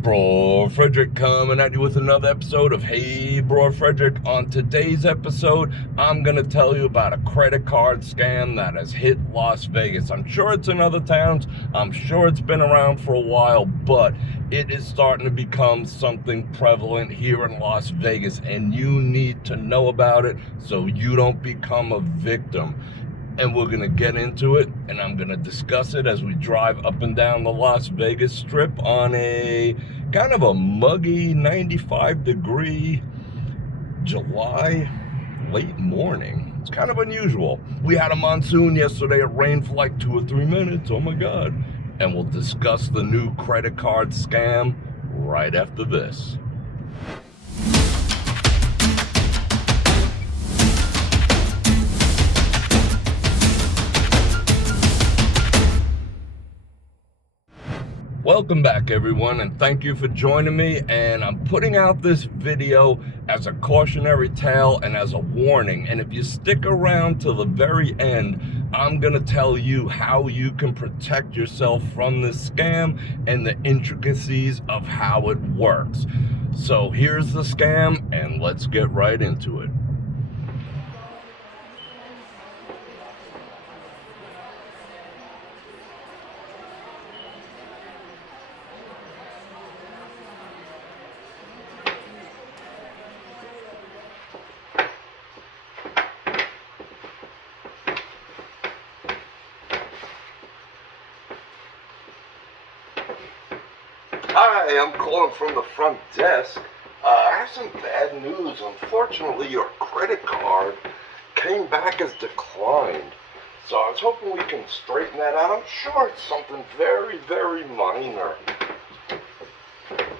Bror Fredrik coming at you with another episode of Hey Bror Fredrik. On today's episode, I'm going to tell you about a credit card scam that has hit Las Vegas. I'm sure it's in other towns. I'm sure it's been around for a while, but it is starting to become something prevalent here in Las Vegas, and you need to know about it so you don't become a victim. And we're going to get into it, and I'm going to discuss it as we drive up and down the Las Vegas Strip on a kind of a muggy 95-degree July late morning. It's kind of unusual. We had a monsoon yesterday. It rained for like 2 or 3 minutes. Oh my God. And we'll discuss the new credit card scam right after this. Welcome back, everyone, and thank you for joining me. And I'm putting out this video as a cautionary tale and as a warning. And if you stick around till the very end, I'm going to tell you how you can protect yourself from this scam and the intricacies of how it works. So here's the scam, and let's get right into it. Hi, I'm calling from the front desk. I have some bad news. Unfortunately, your credit card came back as declined. So I was hoping we can straighten that out. I'm sure it's something very, very minor.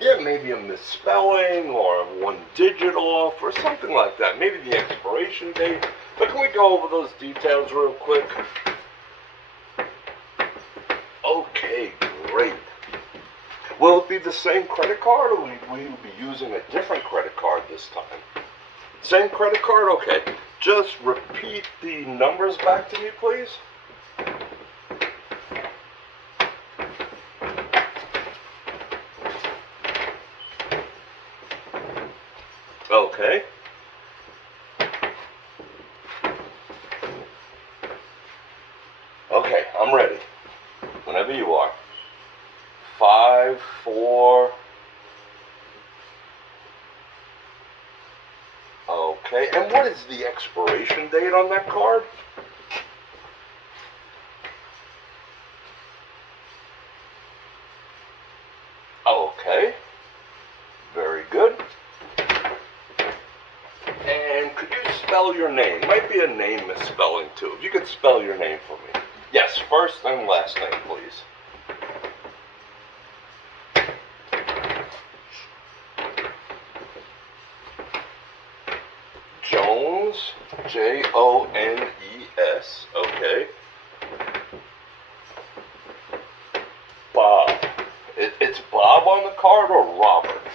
Yeah, maybe a misspelling or one digit off or something like that. Maybe the expiration date. But can we go over those details real quick? Okay, great. Will it be the same credit card, or will you be using a different credit card this time? Same credit card? Okay. Just repeat the numbers back to me, please. Okay. Okay, I'm ready. Whenever you are. 5, 4. Okay, and what is the expiration date on that card? Okay, very good. And could you spell your name? Might be a name misspelling too. If you could spell your name for me. Yes, first and last name, please. Jones, Jones, okay. Bob. It's Bob on the card or Robert?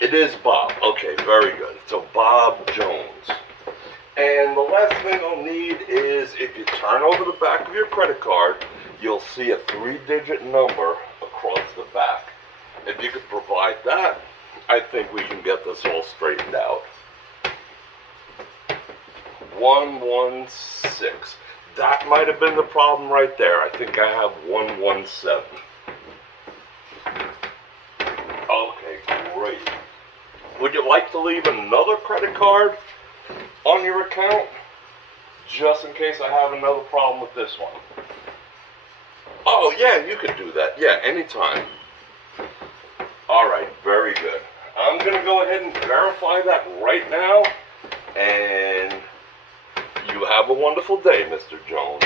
It is Bob. Okay, very good. So Bob Jones. And the last thing I'll need is if you turn over the back of your credit card, you'll see a 3-digit number across the back. If you could provide that, I think we can get this all straightened out. 116. That might have been the problem right there. I think I have 117. Okay, great. Would you like to leave another credit card on your account? Just in case I have another problem with this one. Oh, yeah, you could do that. Yeah, anytime. Alright, very good. I'm going to go ahead and verify that right now. And you have a wonderful day, Mr. Jones.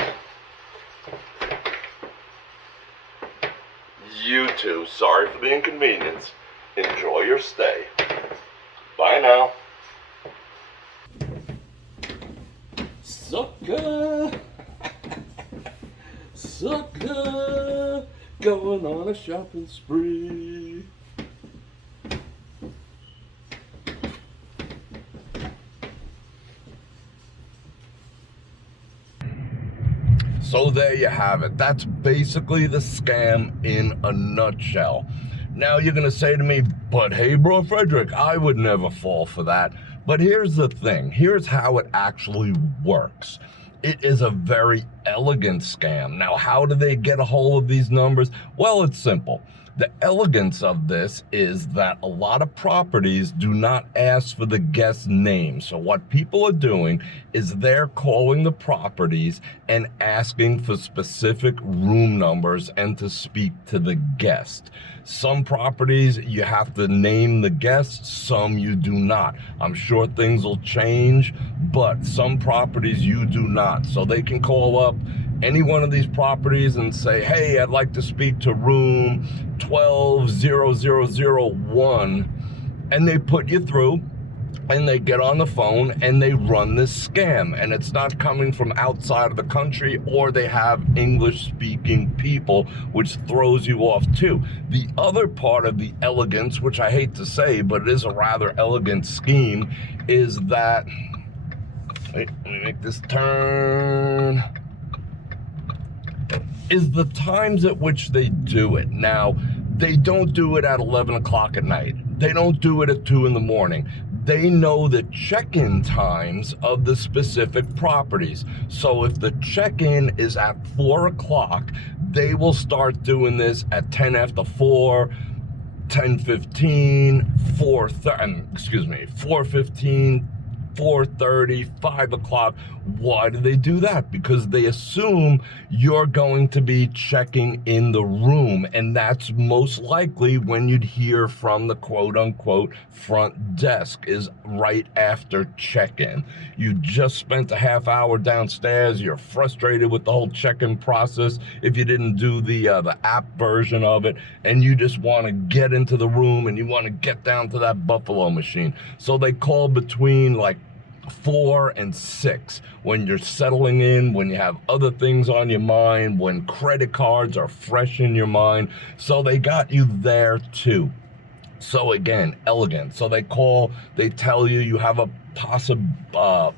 You too. Sorry for the inconvenience. Enjoy your stay. Bye now. Sucker. Sucker. Going on a shopping spree. So there you have it. That's basically the scam in a nutshell. Now you're gonna say to me, but hey, Bror Fredrik, I would never fall for that. But here's the thing, here's how it actually works. It is a very elegant scam. Now, how do they get a hold of these numbers? Well, it's simple. The elegance of this is that a lot of properties do not ask for the guest name. So what people are doing is they're calling the properties and asking for specific room numbers and to speak to the guest. Some properties you have to name the guest, some you do not. I'm sure things will change, but some properties you do not. So they can call up any one of these properties and say, hey, I'd like to speak to room 120001, and they put you through and they get on the phone and they run this scam, and it's not coming from outside of the country, or they have English speaking people, which throws you off too. The other part of the elegance, which I hate to say, but it is a rather elegant scheme, is that, wait, let me make this turn, is the times at which they do it. Now, they don't do it at 11 o'clock at night. They don't do it at 2 in the morning. They know the check-in times of the specific properties. So if the check-in is at 4 o'clock, they will start doing this at 10 after 4, 10:15, 4:15, 4:30, 5 o'clock. Why do they do that? Because they assume you're going to be checking in the room, and that's most likely when you'd hear from the quote-unquote front desk, is right after check-in. You just spent a half hour downstairs, you're frustrated with the whole check-in process if you didn't do the app version of it, and you just want to get into the room and you want to get down to that buffalo machine. So they call between like 4 and 6 when you're settling in, when you have other things on your mind, when credit cards are fresh in your mind. So they got you there too. So again, elegant. So they call, they tell you you have a possible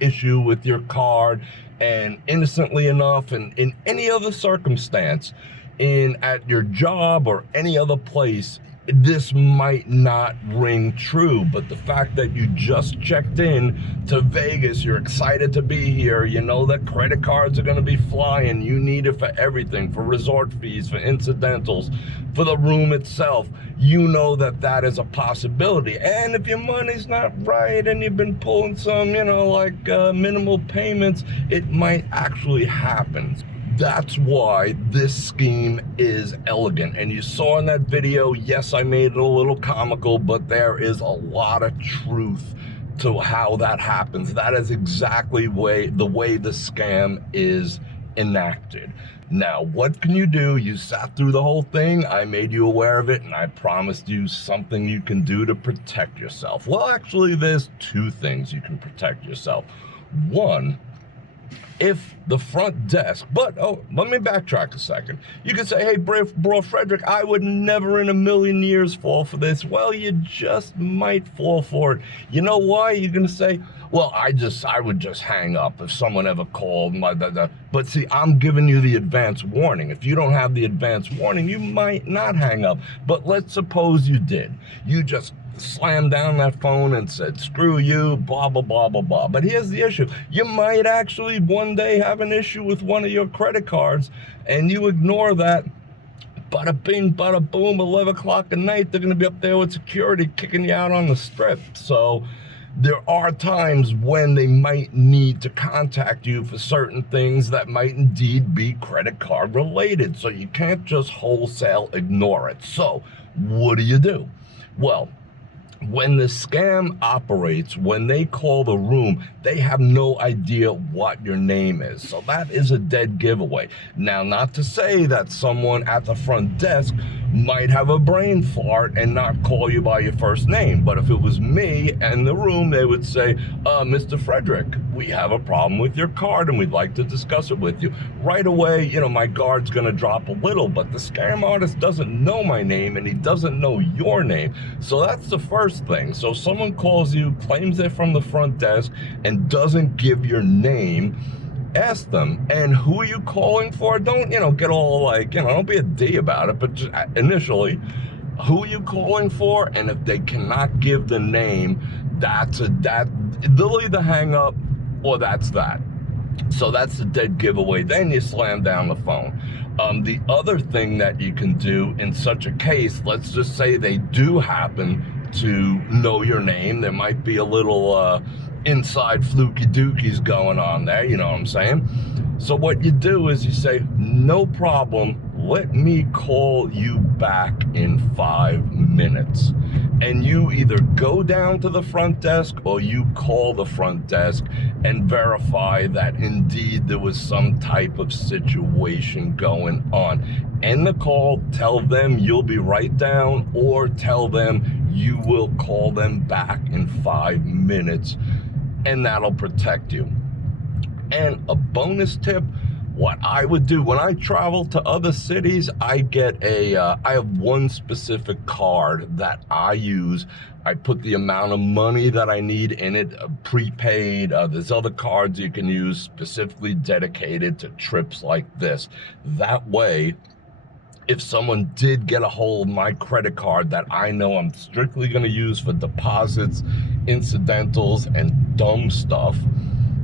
issue with your card, and innocently enough, and in any other circumstance, at your job or any other place, this might not ring true, but the fact that you just checked in to Vegas, you're excited to be here, you know that credit cards are going to be flying, you need it for everything, for resort fees, for incidentals, for the room itself, you know that that is a possibility. And if your money's not right and you've been pulling some, you know, like minimal payments, it might actually happen. That's why this scheme is elegant. And you saw in that video, yes, I made it a little comical, but there is a lot of truth to how that happens. That is exactly the way the scam is enacted. Now, what can you do? You sat through the whole thing, I made you aware of it, and I promised you something you can do to protect yourself. Well, actually, there's 2 things you can protect yourself. One, if the front desk, but let me backtrack a second. You could say, hey, Bror Fredrik, I would never in a million years fall for this. Well, you just might fall for it. You know why? You're gonna say, well, I would just hang up if someone ever called. But see, I'm giving you the advance warning. If you don't have the advance warning, you might not hang up. But let's suppose you did. You just slammed down that phone and said, screw you, blah, blah, blah, blah, blah. But here's the issue. You might actually one day have an issue with one of your credit cards, and you ignore that. Bada bing, bada boom, 11 o'clock at night, they're going to be up there with security kicking you out on the strip. So there are times when they might need to contact you for certain things that might indeed be credit card related. So you can't just wholesale ignore it. So what do? Well, when the scam operates, when they call the room, they have no idea what your name is. So that is a dead giveaway. Now, not to say that someone at the front desk might have a brain fart and not call you by your first name. But if it was me in the room, they would say, Mr. Fredrik, we have a problem with your card and we'd like to discuss it with you. Right away, you know, my guard's gonna drop a little, but the scam artist doesn't know my name and he doesn't know your name. So that's the first thing. So someone calls you, claims they're from the front desk, and doesn't give your name, ask them, and who are you calling for? Don't, get all like, don't be a D about it, but just initially, who are you calling for? And if they cannot give the name, they'll either hang up or that's that. So that's a dead giveaway. Then you slam down the phone. The other thing that you can do in such a case, let's just say they do happen to know your name. There might be a little inside fluky dookies going on there, you know what I'm saying? So what you do is you say, no problem, let me call you back in 5 minutes. And you either go down to the front desk or you call the front desk and verify that indeed there was some type of situation going on. End the call, tell them you'll be right down, or tell them you will call them back in 5 minutes, and that'll protect you. And a bonus tip, what I would do when I travel to other cities, I have one specific card that I use. I put the amount of money that I need in it, prepaid. There's other cards you can use specifically dedicated to trips like this. That way, if someone did get a hold of my credit card that I know I'm strictly going to use for deposits, incidentals, and dumb stuff,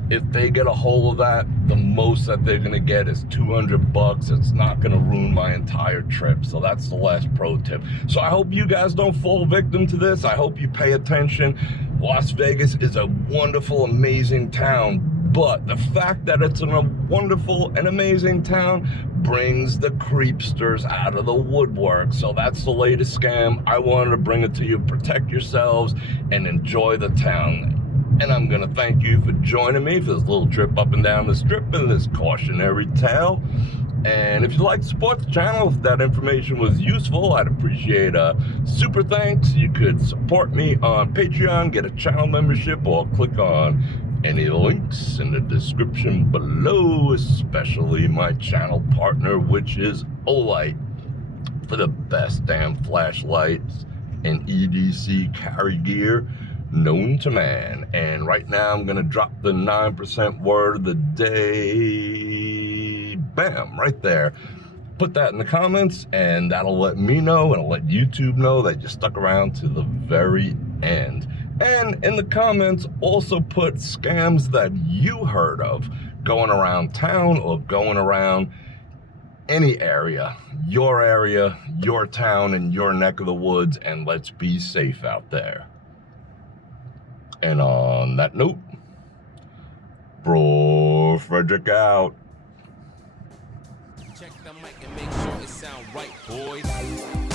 if they get a hold of that, the most that they're gonna get is $200. It's not gonna ruin my entire trip. So that's the last pro tip. So I hope you guys don't fall victim to this. I hope you pay attention. Las Vegas is a wonderful, amazing town, but the fact that it's in a wonderful and amazing town brings the creepsters out of the woodwork. So that's the latest scam. I wanted to bring it to you. Protect yourselves and enjoy the town. And I'm gonna thank you for joining me for this little trip up and down the strip and this cautionary tale. And if you'd like to support the channel, if that information was useful, I'd appreciate a super thanks. You could support me on Patreon, get a channel membership, or click on any links in the description below, especially my channel partner, which is Olight, for the best damn flashlights and EDC carry gear known to man. And right now I'm gonna drop the 9% word of the day. Bam, right there. Put that in the comments and that'll let me know, and it'll let YouTube know that you stuck around to the very end. And in the comments, also put scams that you heard of going around town or going around any area, your town, and your neck of the woods, and let's be safe out there. And on that note, Bror Fredrik out. Check the mic and make sure it sound right, boys.